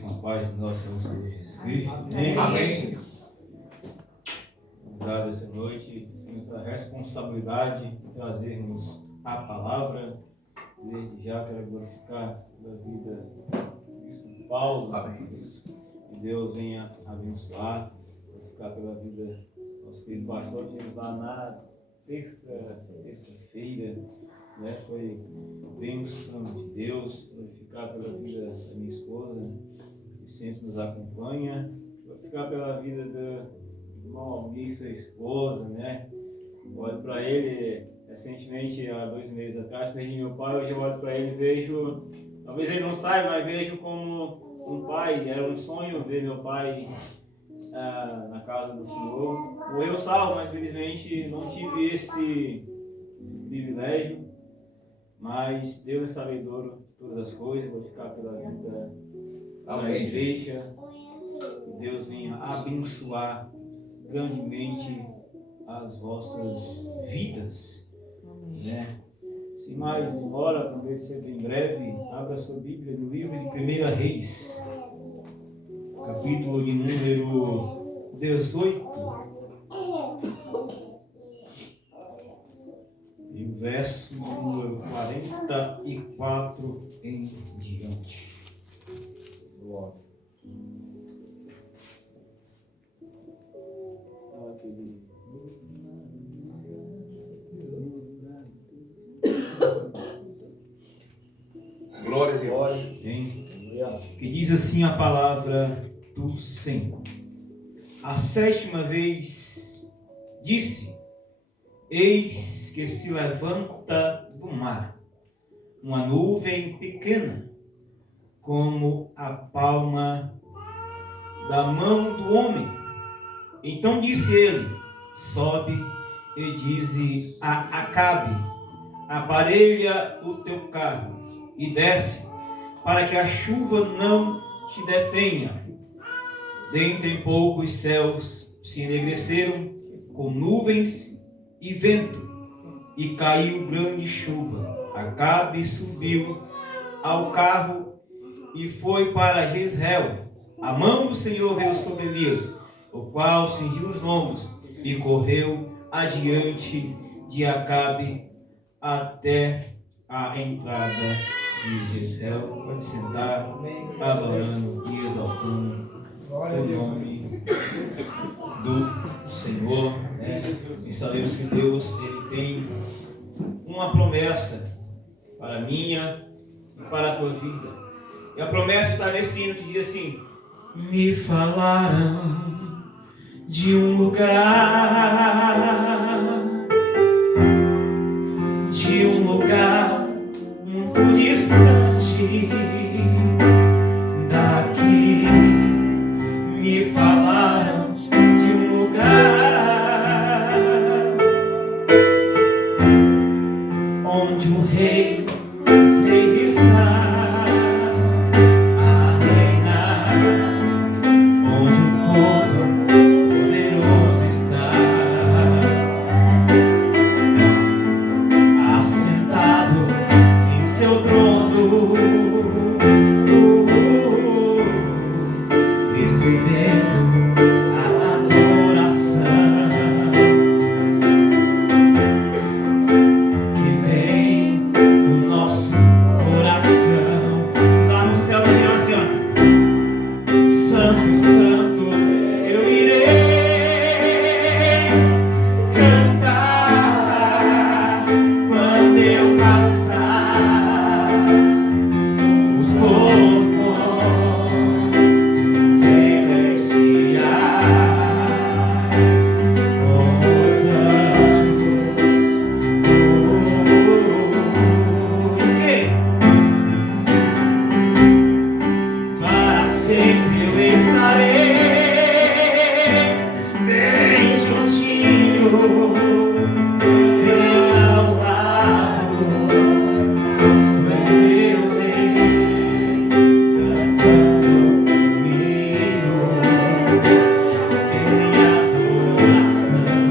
Com a paz do nosso Senhor Jesus Cristo. Amém. Obrigado essa noite. Temos a responsabilidade de trazermos a palavra. Desde já quero glorificar pela vida do Bispo Paulo. Amém. Que Deus venha abençoar, glorificar pela vida do nosso querido pastor. Tivemos lá na terça-feira, né? Foi bênção de Deus, glorificar pela vida da minha esposa, que sempre nos acompanha, glorificar pela vida do irmão Almir, sua esposa, né? Olho para ele, recentemente, há 2 meses atrás, perdi meu pai. Hoje eu olho para ele e vejo, talvez ele não saiba, mas vejo como um pai. Era um sonho ver meu pai na casa do Senhor. Morreu salvo, mas felizmente não tive esse privilégio. Mas Deus é sabedor de todas as coisas. Vou ficar pela vida da igreja. Que Deus venha abençoar grandemente as vossas vidas, né? Sem mais demora, prometo ser bem breve. Abra sua Bíblia no livro de 1 Reis, capítulo de número 18, e o verso número 44 em diante. Glória. Glória a Deus. Que diz assim a palavra do Senhor. A 7ª vez disse: eis que se levanta do mar uma nuvem pequena, como a palma da mão do homem. Então disse ele: sobe e dize a Acabe: aparelha o teu carro e desce, para que a chuva não te detenha. Dentre em pouco os céus se enegreceram com nuvens e vento, e caiu grande chuva. Acabe subiu ao carro e foi para Jezreel. A mão do Senhor veio sobre Elias, o qual cingiu os lombos e correu adiante de Acabe até a entrada de Jezreel. Pode sentar, adorando e exaltando o nome do Senhor, né? E sabemos que Deus, Ele tem uma promessa para a minha e para a tua vida. E a promessa está nesse hino que diz assim: me falaram de um lugar muito distante daqui. Me falaram de um lugar onde o Rei dos Reis está a reinar, onde o Todo-Poderoso está assentado em seu trono, recebendo a adoração que vem do nosso coração. Lá no céu dizendo assim: santo, santo, eu irei cantar quando eu passar os portões celestiais, os anjos, para sempre eu estarei bem juntinho, bem ao lado do meu Rei, cantando comigo em adoração,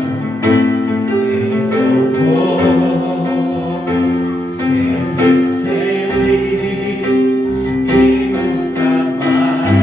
em louvor, sempre, sempre e nunca mais.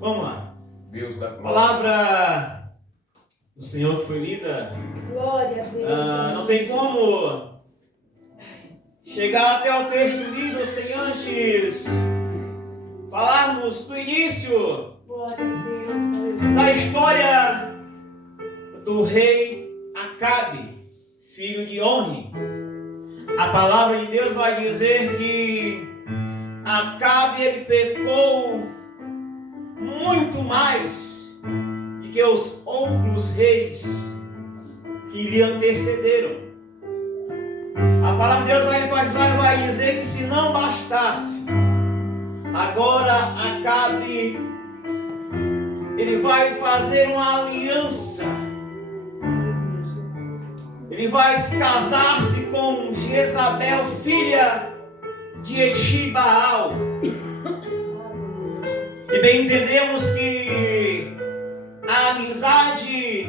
Vamos lá. Deus da A glória. palavra do Senhor que foi lida, Glória a Deus. não tem como chegar até o texto lido sem antes falarmos do início Glória a Deus. da história do rei Acabe, filho de Onri. A palavra de Deus vai dizer que Acabe ele pecou muito mais do que os outros reis que lhe antecederam. A palavra de Deus vai enfatizar e vai dizer que se não bastasse, agora Acabe ele vai fazer uma aliança. Ele vai casar-se com Jezabel, filha de Etibaal. E bem entendemos que a amizade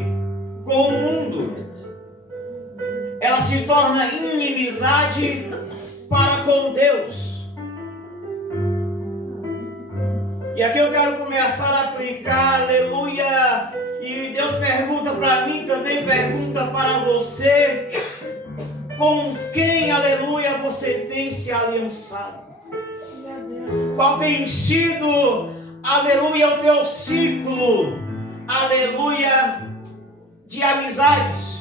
com o mundo, ela se torna inimizade para com Deus. E aqui eu quero começar a aplicar, aleluia. E Deus pergunta para mim, também pergunta para você: com quem, aleluia, você tem se aliançado? Qual tem sido, aleluia, o teu ciclo, aleluia, de amizades?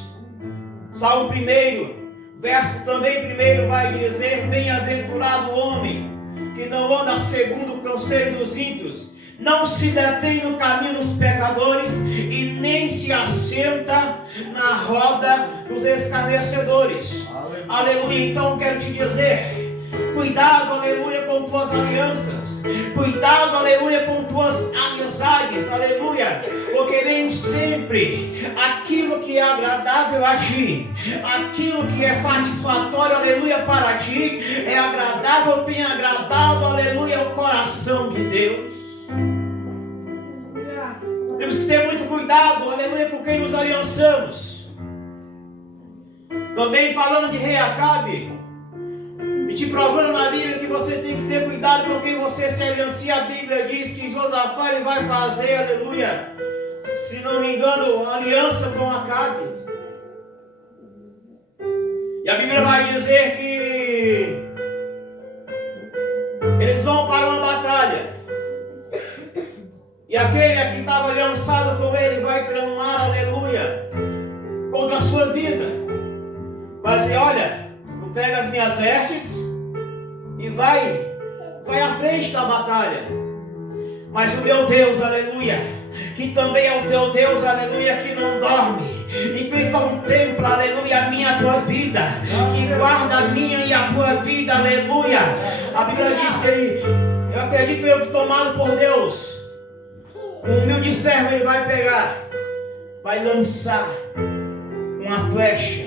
Salmo 1, verso também 1 vai dizer: bem-aventurado o homem que não anda segundo o conselho dos ímpios, não se detém no caminho dos pecadores e nem se assenta na roda dos escarnecedores. Aleluia. Então eu quero te dizer: cuidado, aleluia, com tuas alianças. Cuidado, aleluia, com tuas amizades, aleluia. Porque nem sempre aquilo que é agradável a ti, aquilo que é satisfatório, aleluia, para ti, é agradável, tem agradado, aleluia, o coração de Deus. Temos que ter muito cuidado, aleluia, com quem nos aliançamos. Também falando de rei Acabe, e te provando na Bíblia que você tem que ter cuidado com quem você se aliancia. A Bíblia diz que Josafá ele vai fazer, aleluia, se não me engano, aliança com Acabe. E a Bíblia vai dizer que eles vão para uma batalha. E aquele que estava aliançado com ele vai clamar, aleluia, contra a sua vida. Vai dizer: olha, tu pega as minhas vestes e vai à frente da batalha. Mas o meu Deus, aleluia, que também é o teu Deus, aleluia, que não dorme e que contempla, aleluia, a minha e a tua vida, que guarda a minha e a tua vida, aleluia. A Bíblia diz que ele, eu acredito eu que tomado por Deus, um humilde servo ele vai pegar, vai lançar uma flecha.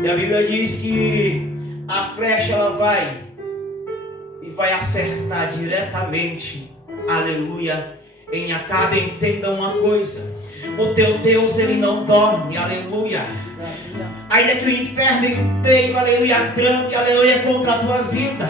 E a Bíblia diz que a flecha ela vai acertar diretamente, aleluia, em Acabe. Entenda uma coisa: o teu Deus ele não dorme, aleluia. Ainda que o inferno inteiro, aleluia, trame, aleluia, contra a tua vida,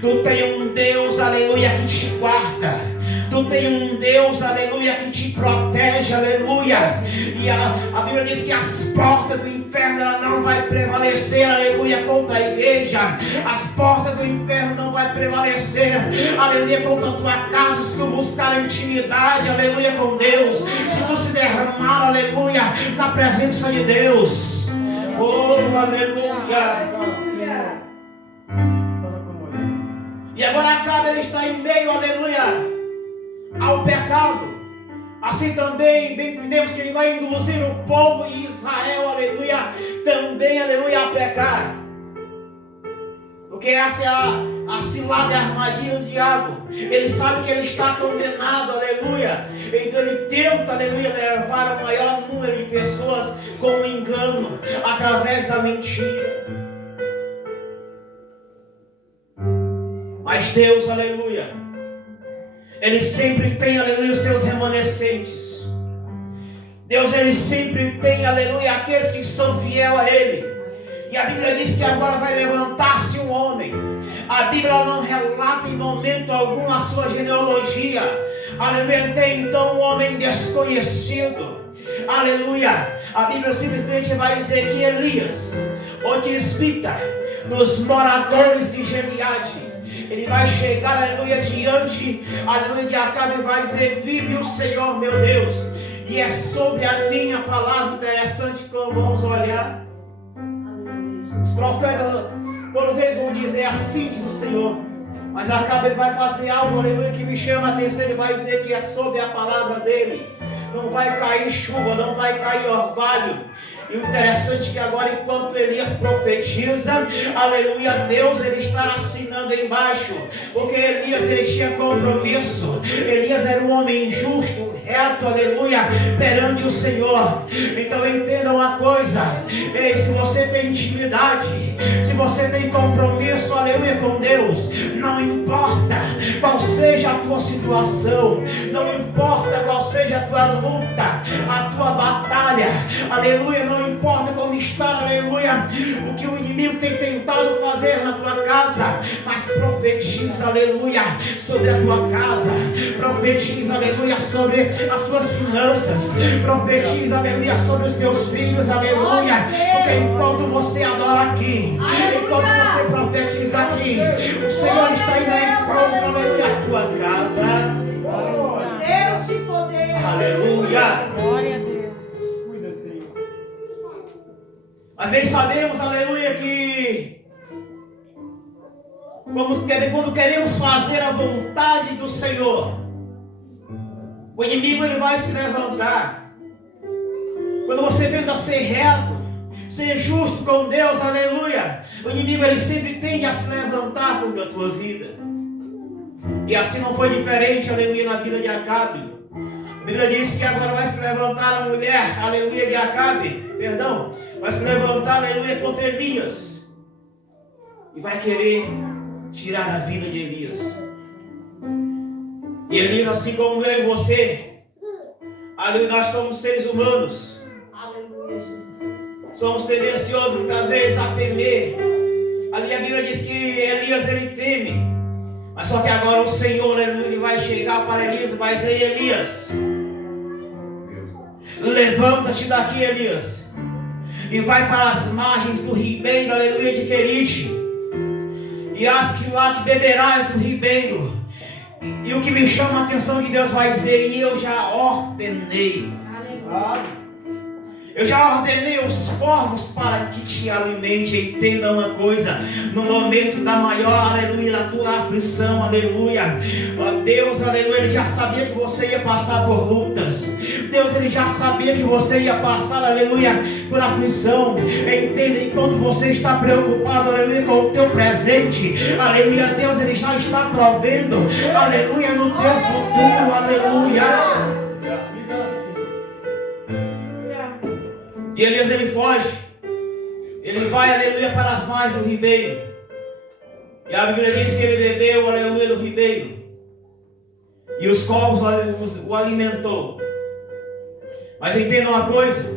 tu tem um Deus, aleluia, que te guarda. Tu tem um Deus, aleluia, que te protege, aleluia. E a Bíblia diz que as portas do inferno ela não vai prevalecer, aleluia, contra a igreja. As portas do inferno não vai prevalecer, aleluia, contra a tua casa. Se tu buscar intimidade, aleluia, com Deus, se tu se derramar, aleluia, na presença de Deus. Oh, aleluia. E agora Acabe ele está em meio, aleluia, ao pecado. Assim também entendemos que ele vai induzir o povo de Israel, aleluia, também, aleluia, a pecar. Porque essa é a cilada e a armadilha do diabo. Ele sabe que ele está condenado, aleluia. Então ele tenta, aleluia, levar o maior número de pessoas com o engano, através da mentira. Mas Deus, aleluia, Ele sempre tem, aleluia, os seus remanescentes. Deus, Ele sempre tem, aleluia, aqueles que são fiel a Ele. E a Bíblia diz que agora vai levantar-se um homem, A Bíblia não relata em momento algum a sua genealogia. Aleluia. Até então um homem desconhecido. Aleluia. A Bíblia simplesmente vai dizer que Elias, o tisbita, dos moradores de Gileade, ele vai chegar, aleluia, diante, aleluia, de Acabe e vai dizer: vive o Senhor meu Deus. E é sobre a minha palavra interessante que vamos olhar. Os profetas, todos eles vão dizer: assim diz o Senhor. Mas Acabe vai fazer algo, aleluia, que me chama a atenção. Ele vai dizer que é sobre a palavra dele. Não vai cair chuva, não vai cair orvalho. E o interessante é que agora, enquanto Elias profetiza, aleluia, Deus ele está assinando embaixo, porque Elias ele tinha compromisso. Elias era um homem justo, reto, aleluia, perante o Senhor. Então entendam uma coisa: ei, se você tem intimidade, se você tem compromisso, aleluia, com Deus, não importa qual seja a tua situação, não importa qual seja a tua luta, a tua batalha, aleluia, não importa como está, aleluia, o que o inimigo tem tentado fazer na tua casa, mas profetiza, aleluia, sobre a tua casa, profetiza, aleluia, sobre as suas finanças, profetiza, aleluia, sobre os teus filhos, aleluia, porque enquanto você adora aqui, enquanto você profetiza aqui, o Senhor está indo em encontro, aleluia, a tua casa. Deus de poder. Aleluia. Glória a Deus. Cuida, Senhor. Mas bem sabemos, aleluia, que quando queremos fazer a vontade do Senhor, o inimigo ele vai se levantar. Quando você tenta ser reto, ser justo com Deus, aleluia, o inimigo ele sempre tende a se levantar contra a tua vida. E assim não foi diferente, aleluia, na vida de Acabe. A Bíblia diz que agora vai se levantar a mulher, aleluia, de Acabe, vai se levantar, aleluia, contra Elias. E vai querer tirar a vida de Elias. E Elias, assim como eu e você, aleluia, nós somos seres humanos. Aleluia, Jesus. Somos tendenciosos muitas vezes a temer. Ali a Bíblia diz que Elias ele teme. Mas só que agora o Senhor ele vai chegar para Elias e vai dizer: Elias, levanta-te daqui, Elias, e vai para as margens do ribeiro, aleluia, de Querite, e hás que lá que beberás do ribeiro. E o que me chama a atenção é que Deus vai dizer: e eu já ordenei. Aleluia. Eu já ordenei os corvos para que te alimente. Entenda uma coisa: no momento da maior, aleluia, da tua aflição, aleluia, Deus, aleluia, ele já sabia que você ia passar por lutas. Deus, ele já sabia que você ia passar, aleluia, por aflição. Entenda, enquanto você está preocupado, aleluia, com o teu presente, aleluia, Deus, ele já está provendo, aleluia, no teu futuro, aleluia. E Elias ele foge, ele vai, aleluia, para as margens do ribeiro. E a Bíblia diz que ele bebeu, aleluia, do ribeiro. E os corvos o alimentou. Mas entenda uma coisa: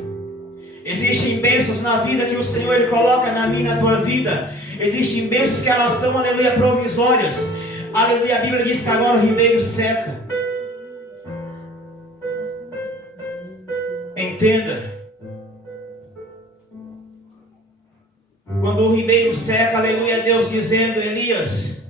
existem bênçãos na vida que o Senhor ele coloca na minha e na tua vida. Existem bênçãos que elas são, aleluia, provisórias. Aleluia, a Bíblia diz que agora o ribeiro seca. Entenda. Quando o ribeiro seca, aleluia, Deus dizendo: Elias,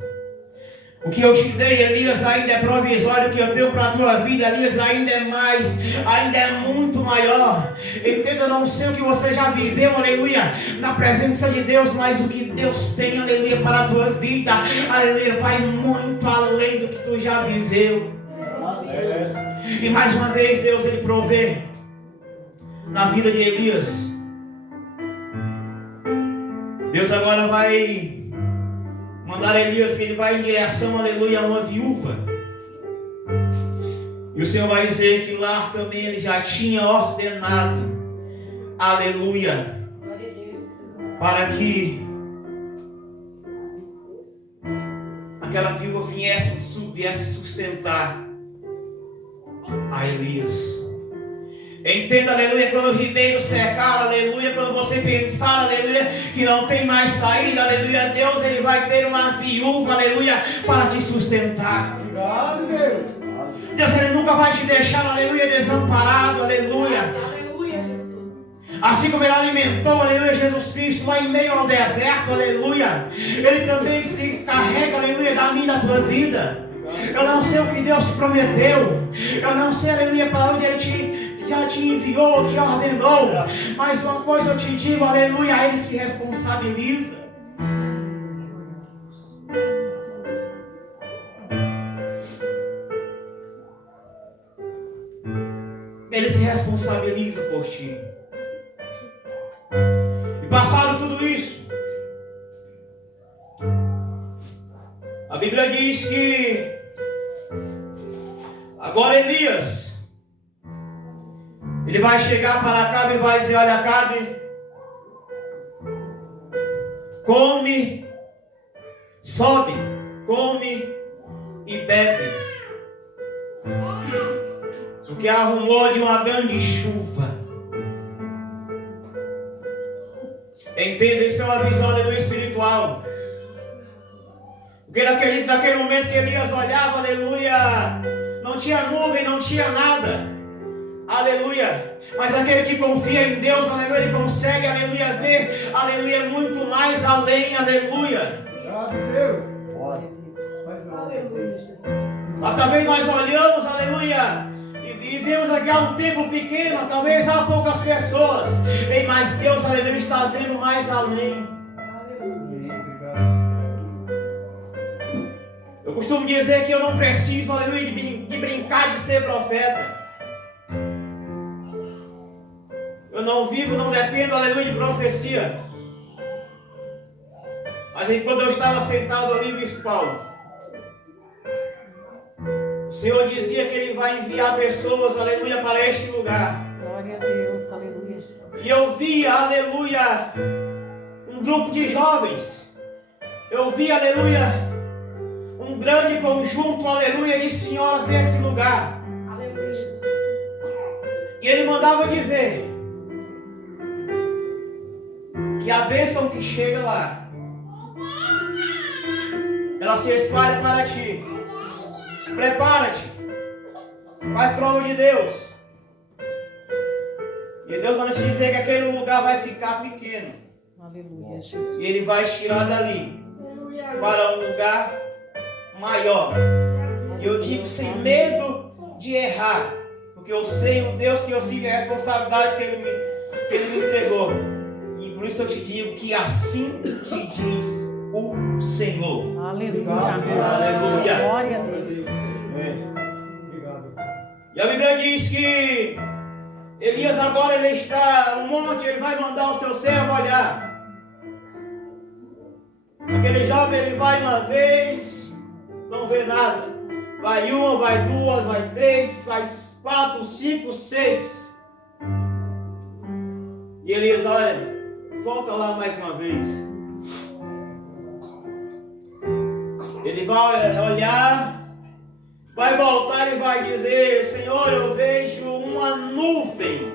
o que eu te dei, Elias, ainda é provisório. O que eu tenho para a tua vida, Elias, ainda é mais, ainda é muito maior. Entenda, não sei o que você já viveu, aleluia, na presença de Deus, mas o que Deus tem, aleluia, para a tua vida, aleluia, vai muito além do que tu já viveu. E mais uma vez, Deus, ele provê na vida de Elias. Deus agora vai mandar Elias, que ele vai em direção, aleluia, a uma viúva. E o Senhor vai dizer que lá também ele já tinha ordenado, aleluia, para que aquela viúva viesse sustentar a Elias. Entenda, aleluia, quando o ribeiro secar, aleluia, quando você pensar, aleluia, que não tem mais saída, aleluia, Deus, Ele vai ter uma viúva, aleluia, para te sustentar. Obrigado, Deus. Deus, Ele nunca vai te deixar, aleluia, desamparado, aleluia. Aleluia, Jesus. Assim como Ele alimentou, aleluia, Jesus Cristo lá em meio ao deserto, aleluia, Ele também se carrega, aleluia, da minha e da tua vida. Eu não sei o que Deus te prometeu, eu não sei, aleluia, para onde Ele já te enviou, te ordenou, mas uma coisa eu te digo, aleluia, Ele se responsabiliza. Ele se responsabiliza por ti. E passado tudo isso, a Bíblia diz que agora Elias, ele vai chegar para Acabe e vai dizer: olha, Acabe, come, sobe, come e bebe, porque há rumor de uma grande chuva. Entenda, isso é uma visão, aleluia, espiritual. Porque naquele momento que Elias olhava, aleluia, não tinha nuvem, não tinha nada. Aleluia. Mas aquele que confia em Deus, aleluia, ele consegue, aleluia, ver, aleluia, muito mais além, aleluia. Obrigado, Deus. Aleluia, Jesus. Talvez nós olhamos, aleluia, e vemos aqui há um templo pequeno, talvez há poucas pessoas, mas Deus, aleluia, está vendo mais além. Aleluia, Jesus. Eu costumo dizer que eu não preciso, aleluia, de brincar de ser profeta. Eu não vivo, não dependo, aleluia, de profecia. Mas enquanto eu estava sentado ali, Bispo Paulo, o Senhor dizia que Ele vai enviar pessoas, aleluia, para este lugar. Glória a Deus, aleluia, Jesus. E eu via, aleluia, um grupo de jovens. Eu via, aleluia, um grande conjunto, aleluia, de senhoras nesse lugar. Aleluia, Jesus. E Ele mandava dizer que a bênção que chega lá, ela se espalha para ti. Prepara-te, faz prova de Deus. E Deus manda te dizer que aquele lugar vai ficar pequeno. Aleluia, Jesus. E Ele vai tirar dali para um lugar maior. E eu digo sem medo de errar, porque eu sei o Deus que eu sigo, a responsabilidade que Ele me entregou. E por isso eu te digo que assim te diz o Senhor. Aleluia. Aleluia. Glória a Deus. Obrigado. E a Bíblia diz que Elias agora ele está no monte, ele vai mandar o seu servo olhar. Aquele jovem ele vai uma vez, não vê nada. Vai uma, vai duas, vai três, vai 4, 5, 6. E Elias, olha, volta lá mais uma vez. Ele vai olhar, vai voltar e vai dizer: Senhor, eu vejo uma nuvem,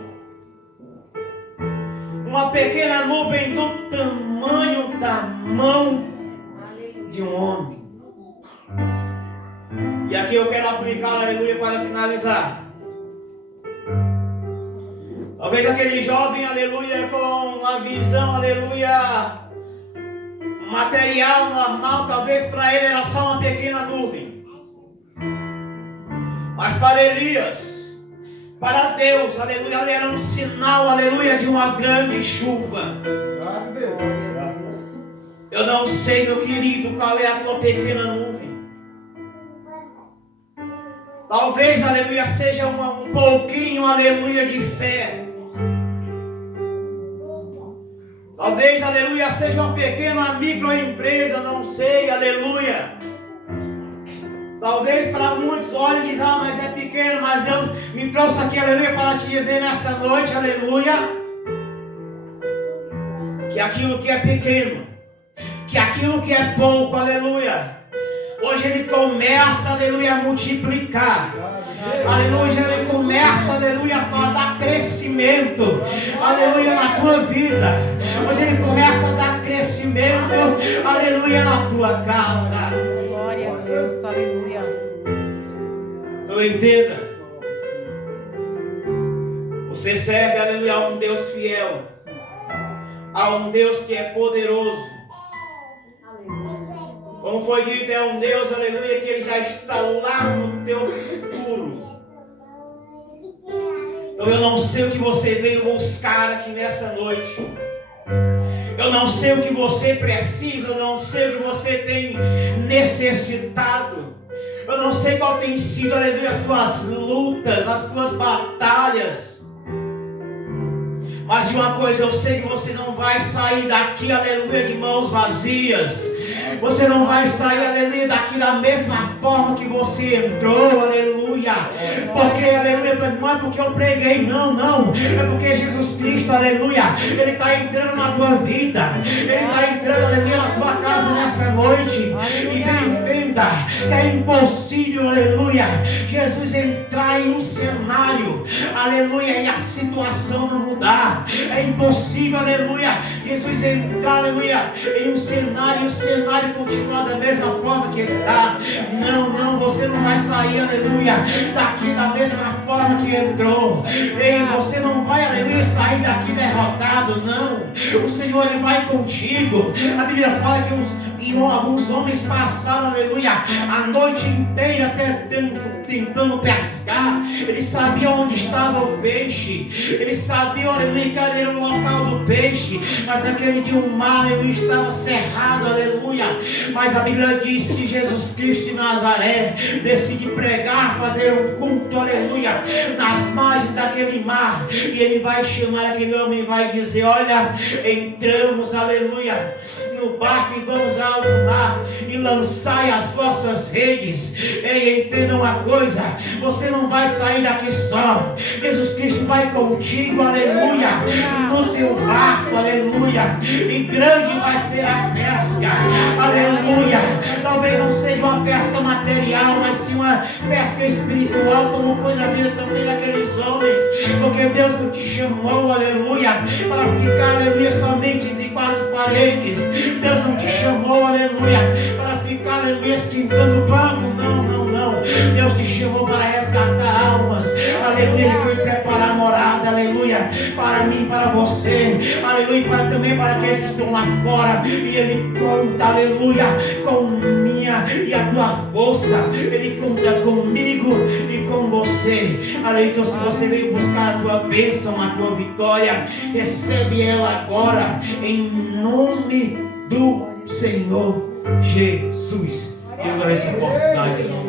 uma pequena nuvem do tamanho da mão de um homem. E aqui eu quero aplicar, aleluia, para finalizar. Talvez aquele jovem, aleluia, com a visão, aleluia, material, normal, talvez para ele era só uma pequena nuvem. Mas para Elias, para Deus, aleluia, era um sinal, aleluia, de uma grande chuva. Obrigado, Deus. Eu não sei, meu querido, qual é a tua pequena nuvem. Talvez, aleluia, seja um pouquinho, aleluia, de fé. Talvez, aleluia, seja uma pequena microempresa, não sei, aleluia. Talvez para muitos olhem e dizem: ah, mas é pequeno, mas Deus me trouxe aqui, aleluia, para te dizer nessa noite, aleluia, que aquilo que é pequeno, que aquilo que é pouco, aleluia, hoje hoje ele começa, aleluia, a multiplicar. Aleluia, ele começa, aleluia, a dar crescimento, aleluia, na tua vida. Hoje ele começa a dar crescimento, aleluia, na tua casa. Glória a Deus, aleluia. Então entenda, você serve, aleluia, a um Deus fiel, a um Deus que é poderoso. Como foi dito, é um Deus, aleluia, que ele já está lá no teu futuro. Então eu não sei o que você veio buscar aqui nessa noite. Eu não sei o que você precisa, eu não sei o que você tem necessitado. Eu não sei qual tem sido, aleluia, as tuas lutas, as tuas batalhas. Mas de uma coisa eu sei, que você não vai sair daqui, aleluia, de mãos vazias. Você não vai sair, aleluia, daqui da mesma forma que você entrou, aleluia. Porque, aleluia, não é porque eu preguei, não. É porque Jesus Cristo, aleluia, ele está entrando na tua vida. Ele está entrando, aleluia, na tua casa nessa noite. E entenda que é impossível, aleluia, Jesus entrar em um cenário, aleluia, e a situação não mudar. É impossível, aleluia, Jesus entrar, aleluia, em um cenário e o cenário continuar da mesma forma que está. Não, você não vai sair, aleluia, daqui da mesma forma que entrou. Ei, você não vai, aleluia, sair daqui derrotado, não. O Senhor, ele vai contigo. A Bíblia fala que alguns homens passaram, aleluia, a noite inteira até tentando pescar. Eles sabiam onde estava o peixe, eles sabiam, aleluia, que era o local do peixe, mas naquele dia o mar, aleluia, estava cerrado, aleluia. Mas a Bíblia diz que Jesus Cristo de Nazaré decide pregar, fazer um culto, aleluia, nas margens daquele mar, e ele vai chamar aquele homem e vai dizer: olha, entramos, aleluia, no barco e vamos ao alto mar e lançai as vossas redes. Ei, entenda uma coisa, você não vai sair daqui só. Jesus Cristo vai contigo, aleluia, no teu barco, aleluia, e grande vai ser a pesca, aleluia. Talvez não seja uma pesca material, mas sim uma pesca espiritual, como foi na vida também daqueles homens, porque Deus não te chamou, aleluia, para ficar, aleluia, somente entre quatro paredes. Deus não te chamou, aleluia, para ficar, aleluia, esquentando o banco. Não. Deus te chamou para resgatar almas, aleluia. Ele foi preparar morada, aleluia, para mim, para você, aleluia, também para aqueles que estão lá fora. E Ele conta, aleluia, com minha e a tua força. Ele conta comigo e com você, aleluia. Então, se você veio buscar a tua bênção, a tua vitória, recebe ela agora, em nome do Senhor Jesus. E agora essa oportunidade, em nome